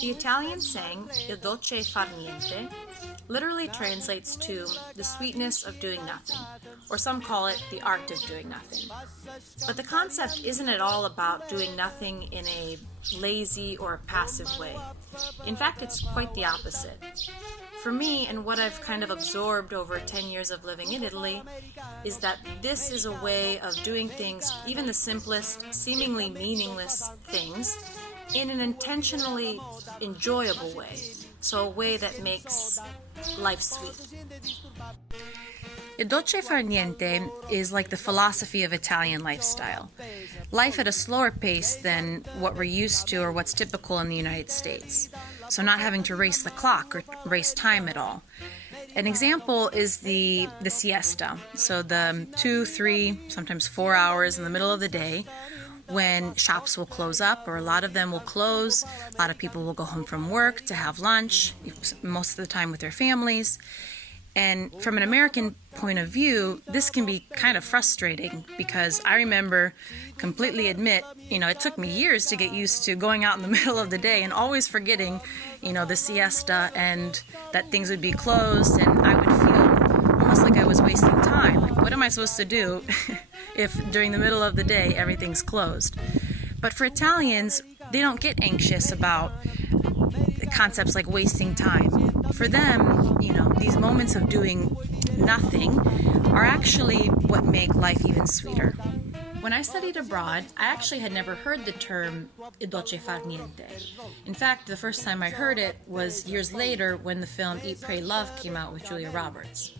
The Italian saying, Il dolce far niente, literally translates to the sweetness of doing nothing, or some call it the art of doing nothing. But the concept isn't at all about doing nothing in a lazy or passive way. In fact, it's quite the opposite. For me, and what I've kind of absorbed over 10 years of living in Italy, is that this is a way of doing things, even the simplest, seemingly meaningless things, in an intentionally enjoyable way. So a way that makes life sweet. Il dolce far niente is like the philosophy of Italian lifestyle. Life at a slower pace than what we're used to or what's typical in the United States. So not having to race the clock or race time at all. An example is the siesta. So the 2, 3, sometimes 4 hours in the middle of the day when shops will close up, or a lot of them will close. A lot of people will go home from work to have lunch, most of the time with their families. And from an American point of view, this can be kind of frustrating because I remember, completely admit, it took me years to get used to going out in the middle of the day and always forgetting, the siesta and that things would be closed, and I would feel almost like I was wasting time. Like, what am I supposed to do if during the middle of the day everything's closed? But for Italians, they don't get anxious about concepts like wasting time. For them, these moments of doing nothing are actually what make life even sweeter. When I studied abroad, I actually had never heard the term Il dolce far niente. In fact, the first time I heard it was years later when the film Eat, Pray, Love came out with Julia Roberts.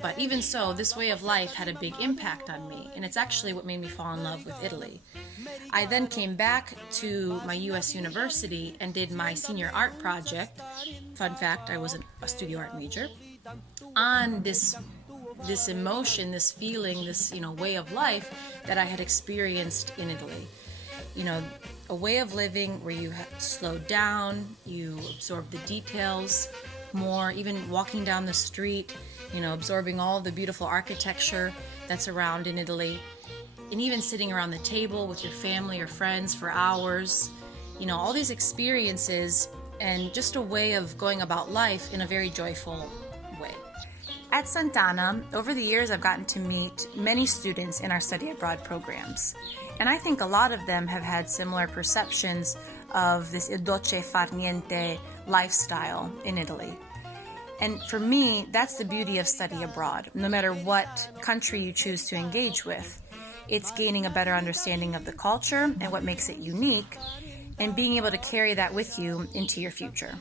But even so, this way of life had a big impact on me, and it's actually what made me fall in love with Italy. I then came back to my U.S. university and did my senior art project. Fun fact, I was a studio art major. On this emotion, this feeling, this way of life that I had experienced in Italy. A way of living where you slow down, you absorb the details more, even walking down the street, absorbing all of the beautiful architecture that's around in Italy, and even sitting around the table with your family or friends for hours, all these experiences, and just a way of going about life in a very joyful way. At Sant'Anna, over the years I've gotten to meet many students in our study abroad programs, and I think a lot of them have had similar perceptions of this Il dolce far niente lifestyle in Italy. And for me, that's the beauty of study abroad. No matter what country you choose to engage with, it's gaining a better understanding of the culture and what makes it unique, and being able to carry that with you into your future.